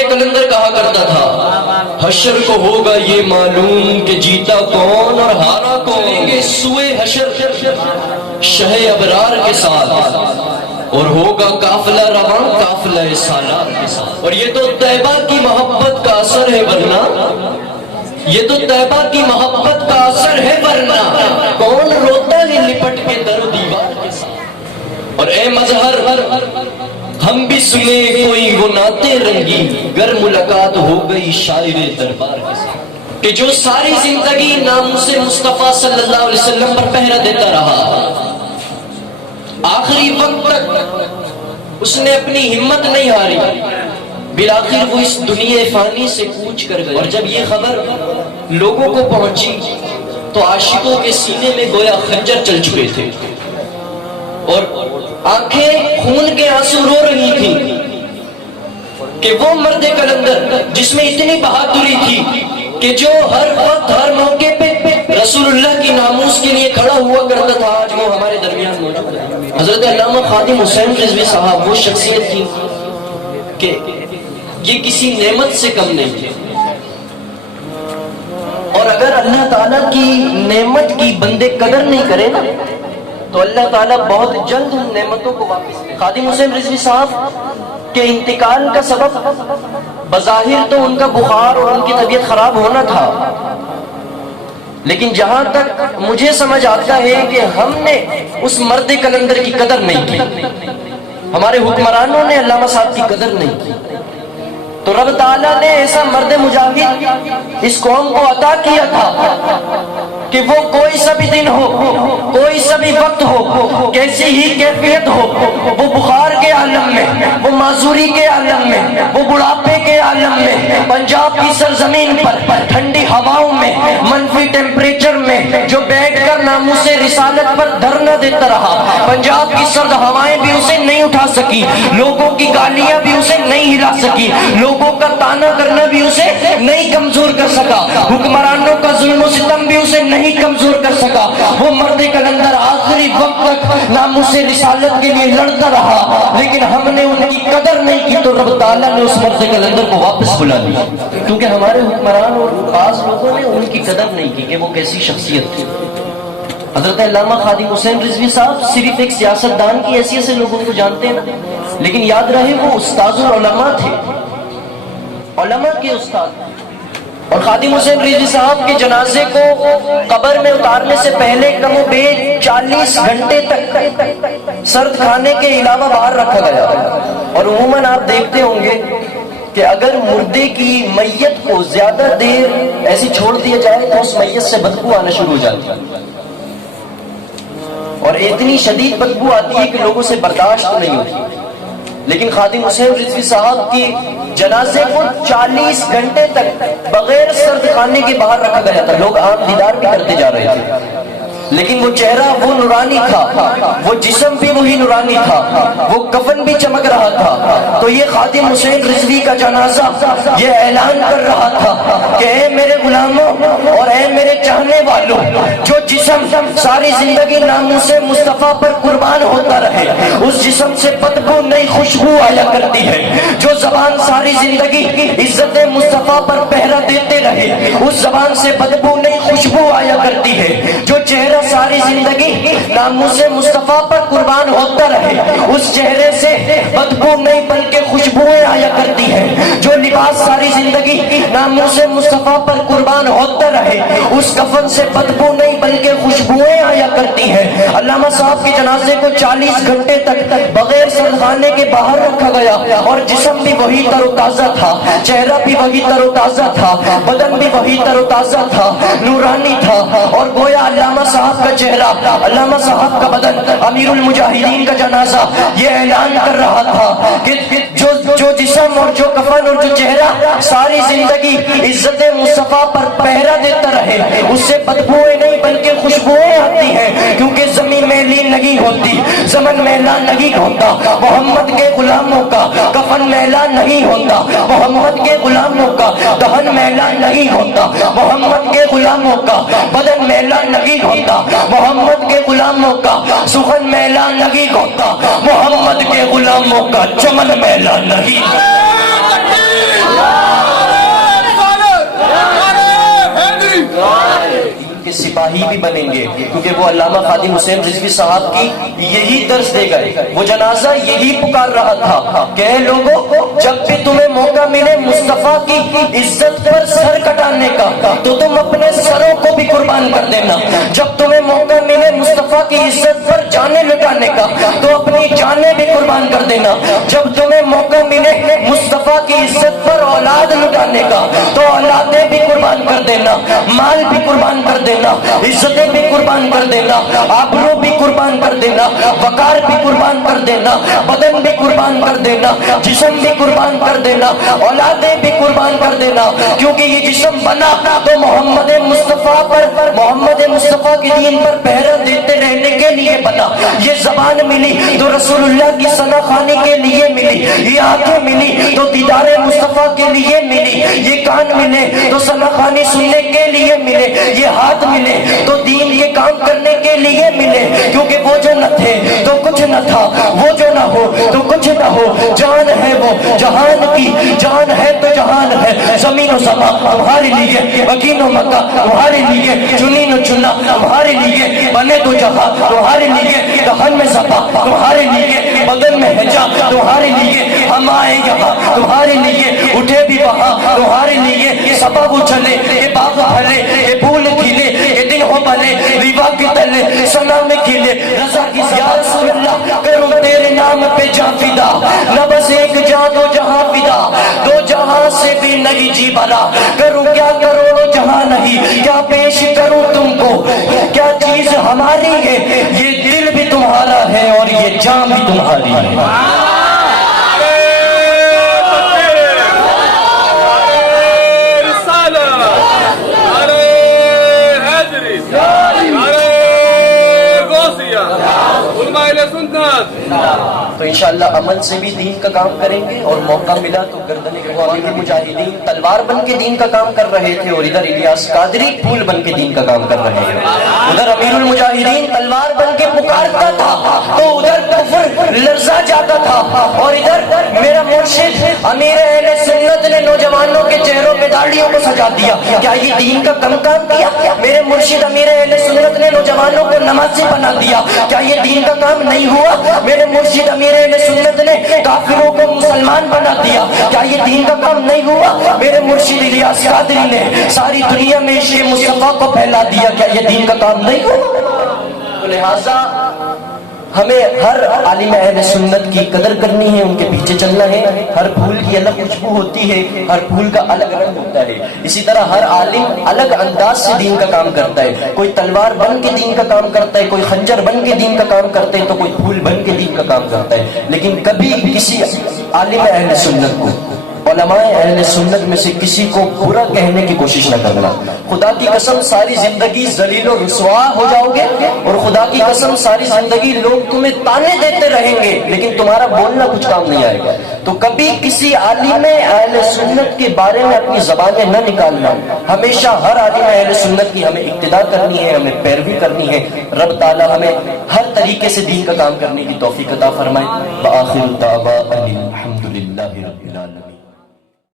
کلندر کہا کرتا تھا حشر کو ہوگا یہ معلوم کہ جیتا کون اور ہارا کون، کہ سوئے حشر شہ ابرار کے ساتھ اور ہوگا قافلہ رواں قافلہ سالار کے ساتھ۔ اور یہ تو طیبہ کی محبت کا اثر ہے ورنہ، یہ تو طیبہ کی محبت کا اثر ہے ورنہ کون روتا ہے لپٹ کے در و دیوار کے ساتھ۔ اور اے مظہر ہم بھی سنے کوئی وہ نعتیں رنگی گر ملاقات ہو گئی شاعر دربار کے ساتھ، کہ جو ساری زندگی ناموس مصطفیٰ صلی اللہ علیہ وسلم پر پہرا دیتا رہا، آخری وقت تک اس نے اپنی ہمت نہیں ہاری، بالآخر وہ اس دنیا فانی سے کوچ کر گئے۔ اور جب یہ خبر لوگوں کو پہنچی تو عاشقوں کے سینے میں گویا خنجر چل چکے تھے اور آنکھیں خون کے آنسو رو رہی تھی کہ وہ مرد کلندر جس میں اتنی بہادری تھی کہ جو ہر وقت ہر موقع پہ رسول اللہ کی ناموس کے لیے کھڑا ہوا کرتا تھا، آج وہ ہمارے درمیان موجود ہے۔ حضرت علامہ خادم حسین رضوی صاحب وہ شخصیت تھی کہ یہ کسی نعمت سے کم نہیں تھے، اور اگر اللہ تعالیٰ کی نعمت کی بندے قدر نہیں کرے نا تو اللہ تعالیٰ بہت جلد ان نعمتوں کو واپس کرے۔ خادم حسین رضوی صاحب کے انتقال کا سبب بظاہر تو ان کا بخار اور ان کی طبیعت خراب ہونا تھا، لیکن جہاں تک مجھے سمجھ آتا ہے کہ ہم نے اس مرد کلندر کی قدر نہیں کی، ہمارے حکمرانوں نے علامہ صاحب کی قدر نہیں کی، تو رب تعالیٰ نے ایسا مرد مجاہد اس قوم کو عطا کیا تھا کہ وہ کوئی سا بھی دن ہو، کوئی سا بھی وقت ہو، کیسی ہی کیفیت ہو، وہ بخار کے عالم میں، وہ معذوری کے عالم میں، وہ بڑھاپے کے عالم میں، پنجاب کی سرزمین پر ٹھنڈی ہواؤں میں، منفی ٹیمپریچر میں جو بیٹھ کر ناموس رسالت پر دھرنا دیتا رہا، پنجاب کی سرد ہوائیں بھی اسے نہیں اٹھا سکی، لوگوں کی گالیاں بھی اسے نہیں ہلا سکی، لوگوں کا تانا کرنا بھی اسے نہیں کمزور کر سکا، حکمرانوں کا ظلم و ستم بھی اسے نہیں کمزور کر سکا۔ وہ مرد کلندر آخری وقت تک ناموس رسالت کے لیے لڑتا رہا، لیکن ہم نے ان کی قدر نہیں کی تو رب تعالیٰ نے اس مرد کلندر کو واپس بلا لیا، کیونکہ ہمارے حکمران اور بعض لوگوں نے ان کی قدر نہیں کی کہ وہ کیسی شخصیت تھی۔ حضرت علامہ خادم حسین رضوی صاحب صرف ایک سیاست دان کی حیثیت سے لوگوں کو جانتے ہیں نا، لیکن یاد رہے وہ استاذ العلماء تھے، علماء کے استاد۔ اور خادم حسین رضوی صاحب کے جنازے کو قبر میں اتارنے سے پہلے کم و بیش 40 گھنٹے تک سرد کھانے کے علاوہ باہر رکھا گیا، اور عموماً آپ دیکھتے ہوں گے کہ اگر مردے کی میت کو زیادہ دیر ایسی چھوڑ دیا جائے تو اس میت سے بدبو آنا شروع ہو جاتی ہے، اور اتنی شدید بدبو آتی ہے کہ لوگوں سے برداشت نہیں ہوتی، لیکن خادم حسین رضوی صاحب کی جنازے کو 40 گھنٹے تک بغیر سرد کھانے کے باہر رکھا گیا تھا۔ لوگ عام دیدار بھی کرتے جا رہے تھے، لیکن وہ چہرہ وہ نورانی تھا، وہ جسم بھی وہی نورانی تھا، وہ کفن بھی چمک رہا تھا۔ تو یہ خادم حسین رضوی کا جنازہ یہ اعلان کر رہا تھا کہ اے میرے غلاموں اور اے میرے چاہنے والوں، جو جسم ساری زندگی ناموس مصطفیٰ پر قربان ہوتا رہے، اس جسم سے بدبو نئی خوشبو آیا کرتی ہے، جو زبان ساری زندگی عزت مصطفیٰ پر پہرا دیتے رہے، اس زبان سے بدبو نئی خوشبو آیا کرتی ہے، جو چہرہ ساری زندگی ناموس مصطفیٰ پر قربان ہوتا رہے، اس چہرے سے بدبو نہیں بلکہ خوشبوئیں آیا کرتی ہیں، جو لباس ساری زندگی ناموس مصطفیٰ پر قربان ہوتا رہے، اس کفن سے بدبو نہیں بلکہ خوشبوئیں آیا کرتی ہیں۔ علامہ صاحب کے جنازے کو 40 گھنٹے تک بغیر سرخانے کے باہر رکھا گیا، اور جسم بھی وہی تر و تازہ تھا، چہرہ بھی وہی تر و تازہ تھا، بدن بھی وہی تر و تازہ تھا، نورانی تھا، اور گویا علامہ صاحب کا چہرہ، علامہ صاحب کا بدن، امیر المجاہدین کا جنازہ یہ اعلان کر رہا تھا کہ جو جسم اور جو کفن اور جو چہرہ ساری زندگی عزت مصطفیٰ پر پہرا دیتا رہے، اس سے بدبوئیں نہیں بلکہ خوشبوئیں آتی ہیں، کیونکہ زمین میلی نہیں ہوتی، زمن میلا نہیں ہوتا، محمد کے غلاموں کا کفن میلا نہیں ہوتا، محمد کے غلاموں کا دہن میلا نہیں ہوتا، محمد کے غلاموں کا بدن میلا نہیں ہوتا، محمد کے غلاموں کا سخن میلا نہیں ہوتا، محمد کے غلاموں کا چمن میلا نہیں ہوتا۔ بنیں گے، کیونکہ وہ علامہ خادم حسین رضوی صاحب کی یہی درس دے گئے. وہ جنازہ یہی پکار رہا تھا کہ اے لوگوں، جب بھی تمہیں موقع ملے مصطفیٰ کی عزت پر سر کٹانے کا تو تم اپنے سروں کو بھی قربان کر دینا. جب تمہیں موقع ملے مصطفیٰ کی عزت پر جانیں لٹانے کا تو اپنی جانیں بھی قربان کر دینا. جب تمہیں موقع ملے مصطفیٰ کی عزت پر اولاد لٹانے کا تو اولادیں بھی قربان کر دینا، مال بھی قربان کر دینا، عزتیں بھی قربان کر دینا، آبرو بھی قربان کر دینا، وقار بھی قربان کر دینا، بدن بھی قربان کر دینا، جسم بھی قربان کر دینا، اولادیں بھی قربان کر دینا. کیونکہ یہ جسم بنا تو محمد مصطفیٰ پر، محمد مصطفیٰ کے دین پر پہرا دیتے رہنے کے لیے بنا. یہ زبان ملی تو رسول اللہ کی ثنا خوانی کے لیے ملی، یہ آنکھیں ملی تو دیدار مصطفیٰ کے لیے ملی، یہ کان ملے تو ثنا خوانی سننے کے لیے ملے، یہ ہاتھ ملے تو دین یہ کام کرنے کے لیے ملے. کیونکہ وہ جو نہ تھے تو کچھ نہ تھا، وہ جو نہ ہو تو کچھ نہ ہو. جان ہے وہ جہان کی، جان ہے تو جہان ہے. زمین و سما تمہارے لیے، مکین و مکہ تمہارے لیے، چنین و چنا تمہارے لیے، بنے تو جہاں تمہارے لیے، دہن میں صفا تمہارے لیے، بدن میں حجاب تمہارے لیے. ہم آئے یہاں تمہارے لیے، اٹھے بھی وہاں تمہارے لیے. سبب چلے یہ باغ پھلے، یہ پھول کھلے، یہ دن ہو بنے ریوا کے تلے سنا میں کھلے. رضا کی یا رسول اللہ کروں تیرے نام پہ جان فدا، نہ بس ایک جان دو جہاں فدا، دو جہاں سے بھی نہیں جی بھرا. کروں کیا کروڑوں جہاں نہیں، کیا پیش کروں تم کو، کیا چیز ہماری ہے. یہ دل بھی تمہارا ہے اور یہ جان بھی تمہاری ہے. تو انشاءاللہ عمل سے بھی دین کا کام کریں گے، اور موقع ملا تو گردن امیر المجاہدین تلوار بن کے دین کا کام کر رہے تھے، اور ادھر الیاس قادری پھول بن کے دین کا کام کر رہے ہیں. ادھر امیر المجاہدین تلوار بن کے پکارتا تھا تو ادھر کفر لرزا جاتا تھا، اور ادھر میرا مرشد امیر اہل سنت نے نوجوانوں کے چہروں پہ داڑھیوں کو سجا دیا. کیا یہ دین کا کم کام کیا؟ میرے مرشد امیر اہل سنت نے نوجوانوں کو نمازی بنا دیا. کیا یہ دین کا کام نہیں ہوا؟ میرے مرشد امیر اہل سنت نے کافروں کو مسلمان بنا دیا. کیا یہ دین کا کام نہیں ہوا؟ میرے مرشد الیاس قادری نے ساری دنیا میں عشق مصطفیٰ کو پھیلا دیا. کیا یہ دین کا کام نہیں ہوا؟ تو لہٰذا ہمیں ہر عالم اہل سنت کی قدر کرنی ہے، ان کے پیچھے چلنا ہے. ہر پھول کی الگ خوشبو ہوتی ہے، ہر پھول کا الگ رنگ ہوتا ہے. اسی طرح ہر عالم الگ انداز سے دین کا کام کرتا ہے. کوئی تلوار بن کے دین کا کام کرتا ہے، کوئی خنجر بن کے دین کا کام کرتا ہے، تو کوئی پھول بن کے دین کا کام کرتا ہے. لیکن کبھی کسی عالم اہل سنت کو، علماء اہل سنت میں سے کسی کو برا کہنے کی کوشش نہ کرنا. خدا کی قسم ساری زندگی ذلیل و رسوا ہو جاؤ گے، اور خدا کی قسم ساری زندگی لوگ تمہیں تانے دیتے رہیں گے، لیکن تمہارا بولنا کچھ کام نہیں آئے گا. تو کبھی کسی عالم اہل سنت کے بارے میں اپنی زبانیں نہ نکالنا. ہمیشہ ہر عالم اہل سنت کی ہمیں اقتداء کرنی ہے، ہمیں پیروی کرنی ہے. رب تعالی ہمیں ہر طریقے سے دین کا کام کرنے کی توفیق عطا فرمائے. وآخر دعوانا الحمدللہ.